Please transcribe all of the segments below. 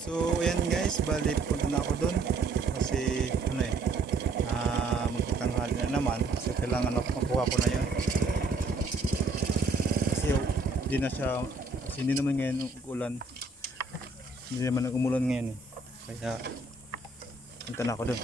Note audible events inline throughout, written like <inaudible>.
So, ayan guys, bali punta na ako doon. Kasi, ano eh, ah, magtanghali na naman. Kasi kailangan ako makuha ko na yun. Kasi, hindi na siya, kasi hindi naman ngayon ulan. Hindi naman umulan ngayon eh. Kaya, punta na ako doon.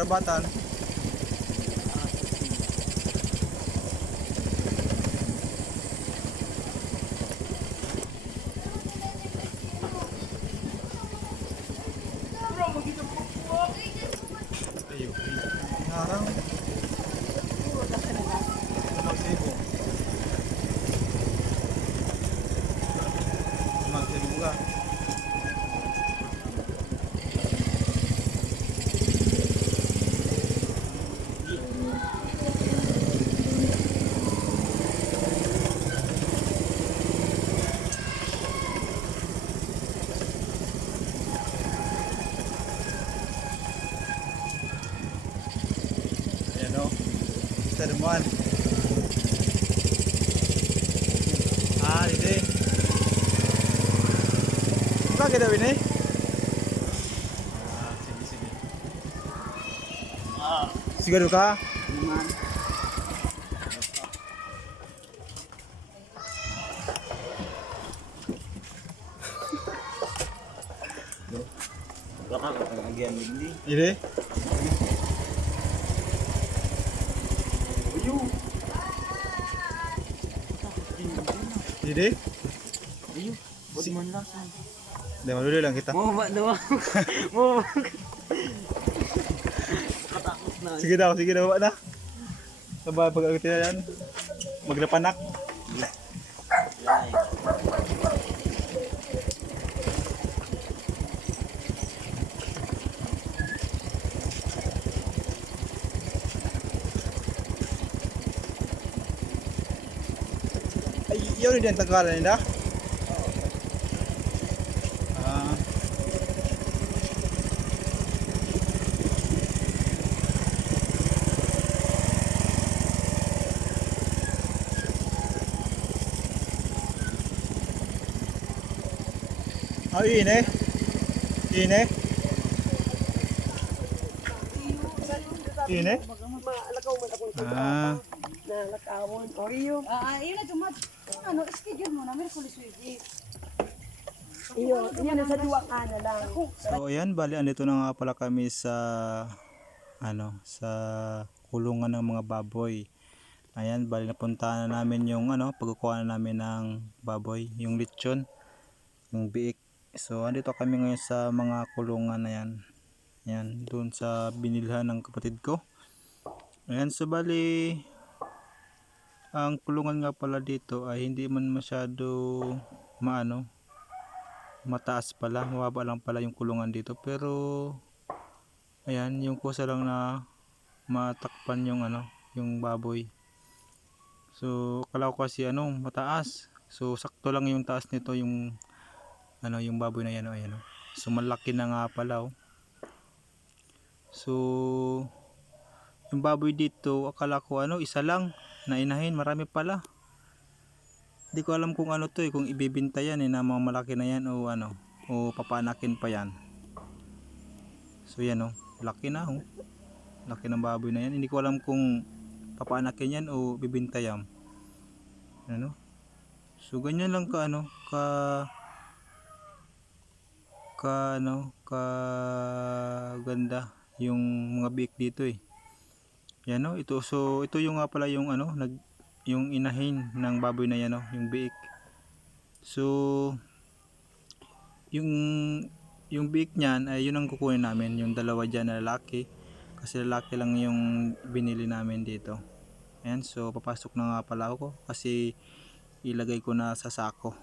Apa lipat-lipat tinggi? Pag sarabatan. Parang magsibo. Magsibo ka. Ayan o. Sermon. Ah, hindi. Bakit daw ini? Ah, sige, sige. Ah, siguro ka? Naman. Baka ka talagyan hindi. Ini? Uyo. Ini? Uyo. Budi man lang sa. Hindi, maluli lang kita. Mo ba daw? <laughs> Mo. Katakot na. Sige daw, sige daw, na. Sabay pag agad yan. Maglapanak. Ay, yun din tagalan nila. Ah, ini. Ini. Ini. Ah. Ah, yun na tumat. Ano, schedule mo na, Merkulis Wednesday. Iyo, yan nasa duwa ka na lang. So ayan, bali andito na nga pala kami sa ano, sa kulungan ng mga baboy. Ayan, bali napuntahan na namin yung ano, pagkukuha na namin ng baboy, yung lechon, yung biik. So andito kami ngayon sa mga kulungan na yan. Ayan, doon sa binilhan ng kapatid ko. Ayan, so bali ang kulungan nga pala dito ay hindi man masyado maano, mataas pala, mababa lang pala yung kulungan dito pero ayan, yung kusa lang na matakpan yung ano, yung baboy. So, kala ko kasi ano, mataas. So, sakto lang yung taas nito yung ano, yung baboy na yan, oh, ayan, oh. So, malaki na nga pala, oh. So, yung baboy dito, akala ko ano, isa lang na inahin, marami pala. Hindi ko alam kung ano to eh, kung ibibinta yan eh, na mga malaki na yan o ano, o papanakin pa yan. So yan oh, laki na oh. Laki ng baboy na yan. Hindi ko alam kung papanakin yan o bibinta yan. Ano? So ganyan lang ka ano, ka ka ano, ka ganda yung mga biik dito eh. Yan oh, ito so ito yung nga pala yung ano, nag yung inahin ng baboy na yan oh, yung biik. So yung yung biik niyan ay yun ang kukunin namin, yung dalawa diyan na lalaki. Kasi lalaki lang yung binili namin dito. Ayan, so papasok na nga pala ako kasi ilagay ko na sa sako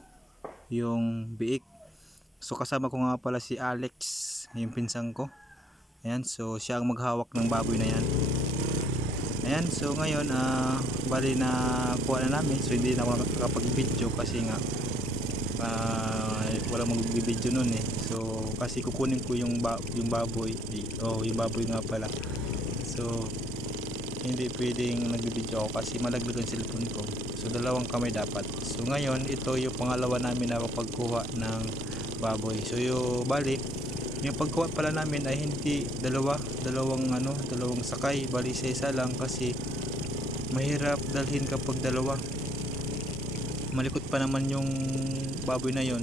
yung biik. So kasama ko nga pala si Alex, yung pinsan ko. Ayan, so siya ang maghawak ng baboy na yan. Ayan, so ngayon, ah bali na kuha na namin. So hindi na ako nakapag-video kasi nga ah wala mag-video nun eh. So kasi kukunin ko yung, ba yung baboy. Oh, yung baboy nga pala. So hindi pwedeng nag-video ako kasi malaglag ang cellphone ko. So dalawang kamay dapat. So ngayon, ito yung pangalawa namin na pagkuha ng baboy. So yung bali, yung pagkuha pala namin ay hindi dalawa, dalawang ano, dalawang sakay, bali isa-isa lang kasi mahirap dalhin kapag dalawa. Malikot pa naman yung baboy na yon.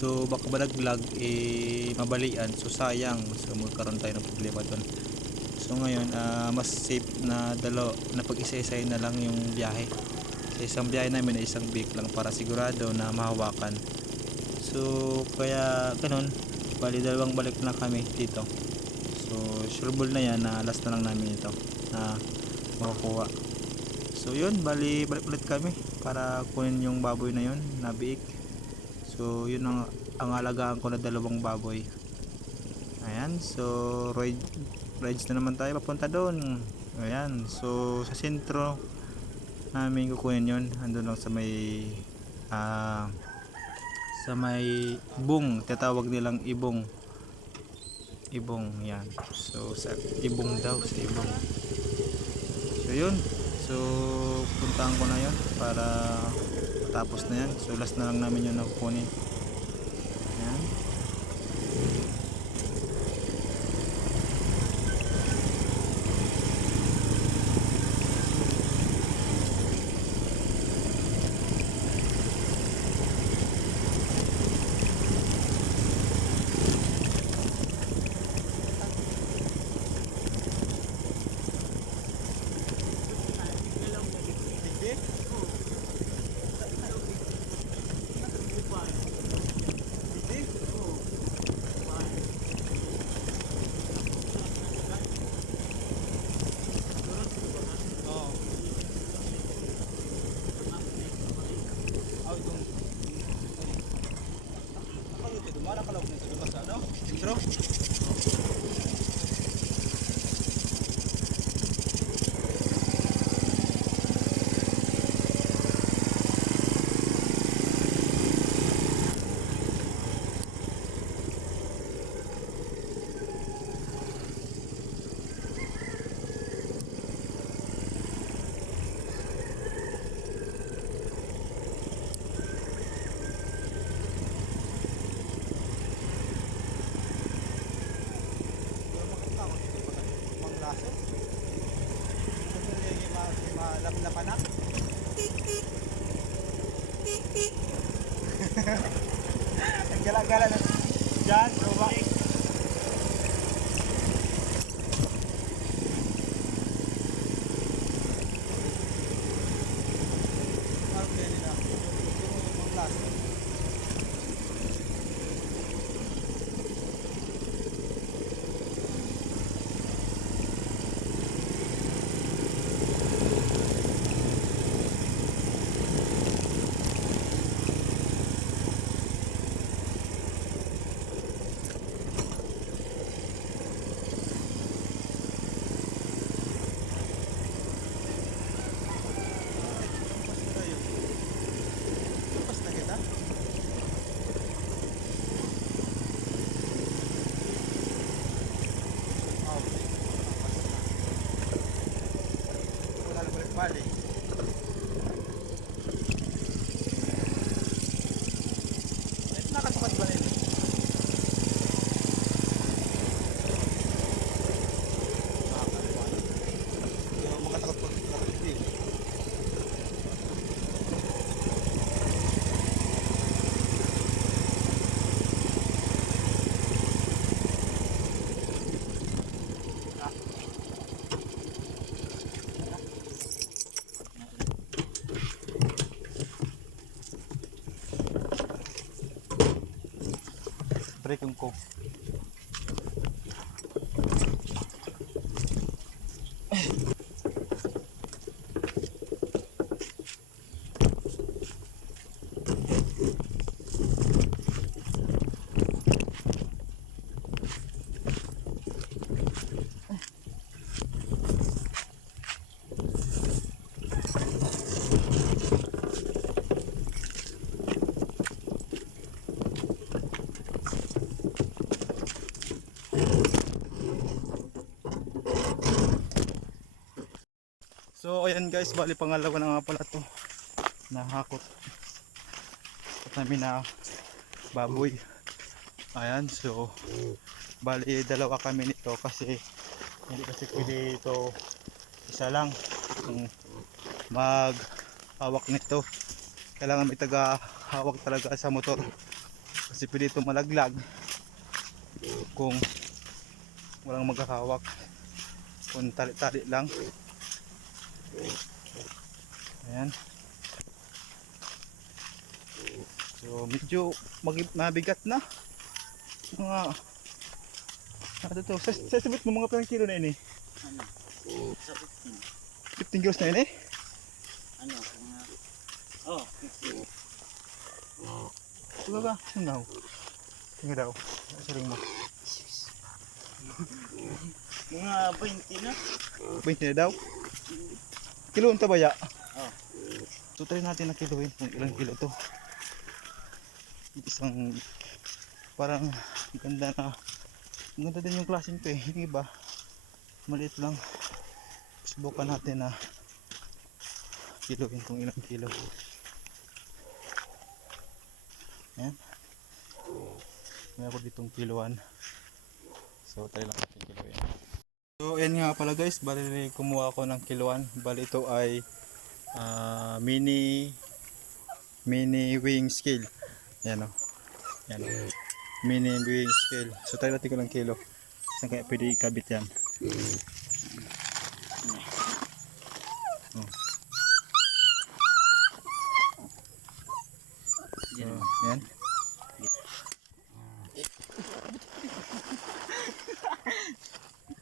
So baka balaglag eh mabalian. So sayang. So magkaroon tayo ng problema doon. So ngayon, ah, mas safe na dalo na pag-isa-isay na lang yung biyahe. Sa isang biyahe namin ay isang big lang para sigurado na mahawakan. So kaya ganun, bali dalawang balik na kami dito. So So sure ball na yan na last na lang namin ito na makukuha. So yun, bali balik ulit kami para kunin yung baboy na yun na biik. So yun ang, ang alagaan ko na dalawang baboy. Ayan, so ride, rides na naman tayo papunta doon. Ayan, so sa sentro namin kukunin yun. Andun lang sa may ah sa may ibong, tatawag nilang ibong. Ibong, yan. So sa ibong daw, sa ibong. So yun. So puntahan ko na yun para matapos na yan. So last na lang namin yun na Break yung So ayan guys, bali pangalawa na nga pala to. Nahakot. At namin na baboy. Ayan, so bali dalawa kami nito kasi hindi kasi pwede ito isa lang kung mag hawak nito. Kailangan may taga hawak talaga sa motor. Kasi pwede ito malaglag kung walang maghahawak. Kung tali-tali lang. Ayan. So medyo mag- mabigat na. Mga Ano to? Sa, sa sabit mo mga pilang kilo na ini. Ano? Sa 15. 15 kilos na ini. Ano? Mga... Oh, 15. Tuga ka. Daw? Nga daw. Saring mo. Mga 20 na. 20 na daw. Kilo unta ba ya? Oh. So try natin na kiloin kung ilang kilo to. Isang parang ganda na ang ganda din yung klaseng to eh. Hindi ba? Maliit lang. Subukan natin na kiloin kung ilang kilo. Ayan. May ako ditong kiloan. So try lang natin kiloin. So ayan nga pala guys, bali kumuha ako ng kiloan. Bali ito ay ah, mini mini weighing scale. Yan o. Yan. Mini weighing scale. So try natin ko ng kilo. Saan kaya pwede ikabit yan? Oh. So, yan.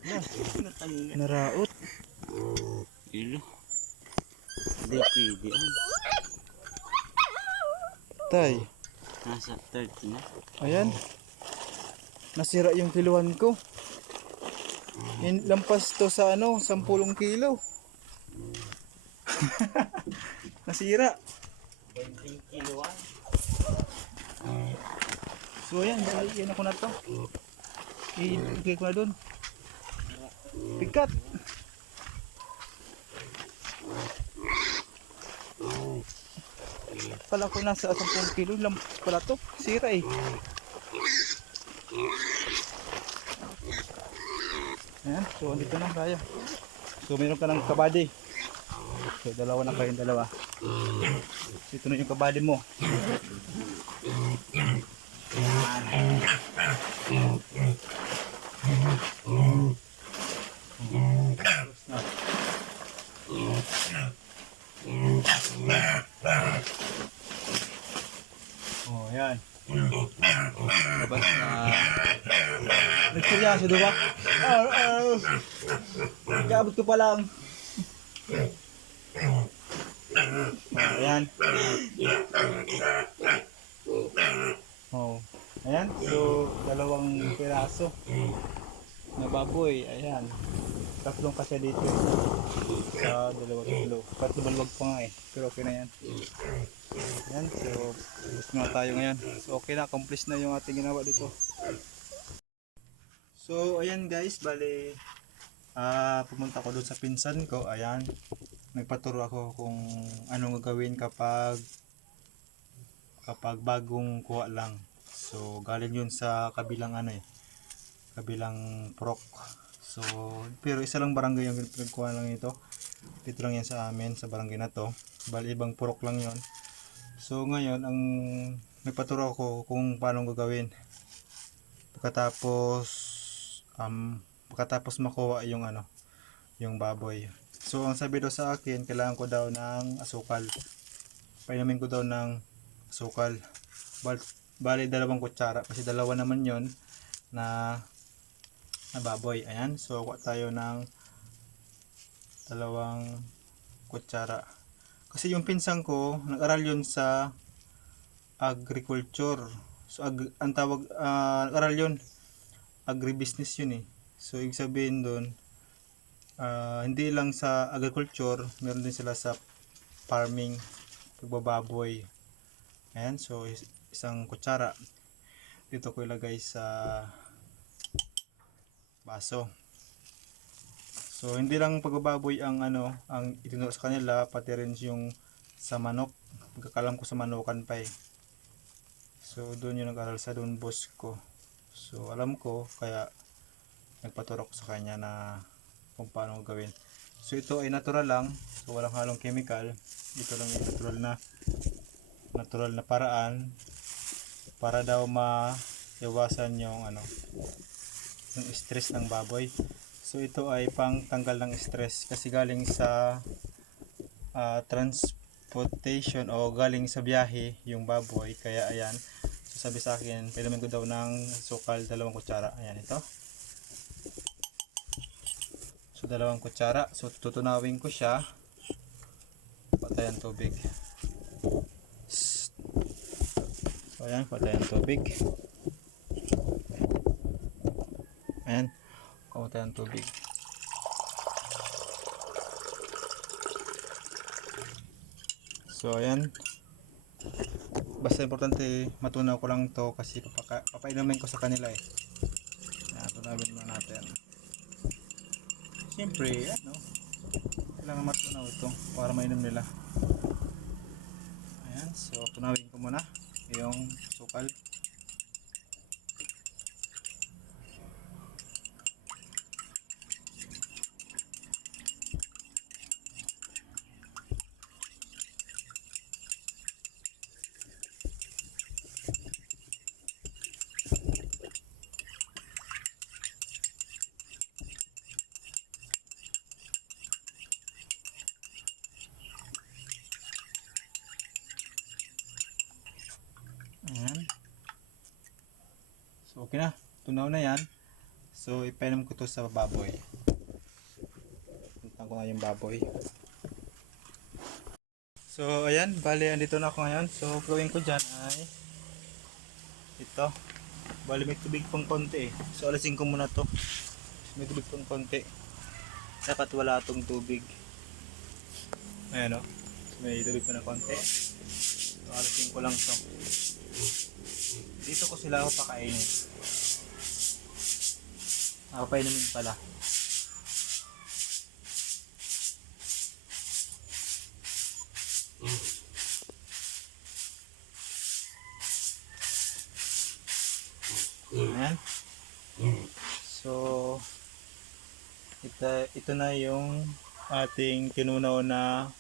Natanong Naraot. Ilo. Hindi pwede. Ano? Tay. Nasa 30 na. Ayan. Nasira yung kiluan ko. In, lampas to sa ano, 10 kilo. <laughs> Nasira. 20 kilo ah. So ayan, yan ako na to. I-igay ko na dun. Pikat. Pala ko nasa 10 kilo, lampas pala to. Sira eh. Ayan, so andito na tayo. So meron ka ng kabady. So dalawa na kayong dalawa. Ito na yung kabady mo. Oh, yan. Labas na. Nagkuryaso, di ba? Ah, ah. Gabot ko pa lang. Oh, ayan. Oh. Ayan. So, dalawang piraso na baboy. Ayan. Tatlong kasya dito. Sa dalawang kilo. Patlo balwag pa nga eh. Pero okay na yan. Ayan. So, gusto na tayo ngayon. So, okay na. Accomplish na yung ating ginawa dito. So, ayan guys. Bali, ah pumunta ko doon sa pinsan ko. Ayan. Nagpaturo ako kung anong gagawin kapag kapag bagong kuha lang. So, galing yun sa kabilang ano eh. Kabilang prok. So, pero isa lang barangay yung pinagkuha lang ito. Dito lang yan sa amin, sa barangay na to. Bali, ibang prok lang yon So, ngayon, ang nagpaturo ako kung paano gagawin. Pagkatapos, um, pagkatapos makuha yung ano, yung baboy. So, ang sabi daw sa akin, kailangan ko daw ng asukal. Painumin ko daw ng asukal. Bal bali dalawang kutsara kasi dalawa naman yon na na baboy. Ayan. So, kuha tayo ng dalawang kutsara. Kasi yung pinsan ko, nag-aral yun sa agriculture. So, ag- ang tawag, ah, nag-aral yun, agribusiness yun eh. So, ibig sabihin doon, ah, hindi lang sa agriculture, meron din sila sa farming, pagbababoy. Ayan, so is- isang kutsara. Dito ko ilagay sa baso. So hindi lang pagbababoy ang ano, ang itinuro sa kanila, pati rin yung sa manok. Pagkakalam ko sa manukan pa eh. So doon yung nag-aral sa doon boss ko. So alam ko kaya nagpaturo ko sa kanya na kung paano gawin. So ito ay natural lang, so walang halong chemical. Ito lang yung natural na natural na paraan para daw maiwasan yung ano yung stress ng baboy. So ito ay pang tanggal ng stress kasi galing sa ah, transportation o galing sa biyahe yung baboy kaya ayan so sabi sa akin painumin ko daw ng sukal dalawang kutsara ayan ito dalawang kutsara. So, tutunawin ko siya. Patay ang tubig. So, ayan, patay ang tubig. Ayan, patay ang tubig. So, ayan. Basta importante, matunaw ko lang to kasi papaka, papainumin ko sa kanila eh. Ayan, tunawin mo natin. Siyempre, ano, kailangan matunaw ito para mainom nila. Ayan, so tunawin ko muna yung sukal. Ayan. So, okay na. Tunaw na yan. So, ipainom ko to sa baboy. Punta ko na yung baboy. So, ayan. Bali, andito na ako ngayon. So, gawin ko dyan ay ito. Bali, may tubig pang konti eh. So, alisin ko muna to. May tubig pang konti. Dapat wala tong tubig. Ayan o. May tubig pa na konti. So, alisin ko lang to. Dito ko sila ako pakainin. Ako pa inumin pala. Ayan. So, ito, ito na yung ating tinunaw na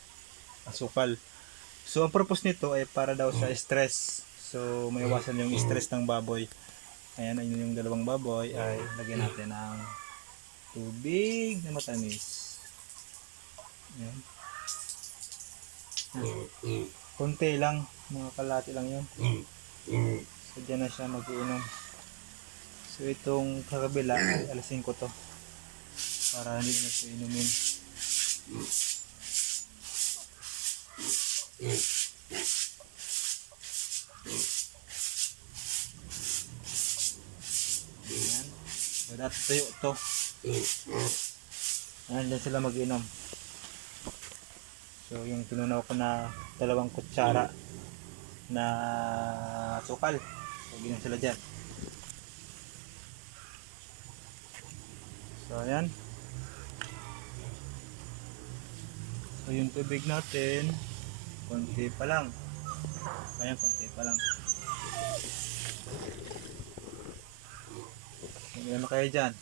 asukal. So, ang purpose nito ay para daw sa stress. So, may iwasan yung stress ng baboy. Ayan, ayun yung dalawang baboy ay lagyan natin ng tubig na matamis. Ayan. Ayan. Konti lang, mga kalati lang yun. So, dyan na siya mag-iinom. So, itong kakabila, ay alisin ko to. Para hindi na ito inumin. Ayan. Dati tuyo to. Ayan, dyan sila mag-inom. So, yung tinunaw ko na dalawang kutsara na sukal. So, ginom sila dyan. So, ayan. So, yung tubig natin, konti pa lang. Ayan, konti pa lang. Hindi naman kayo dyan.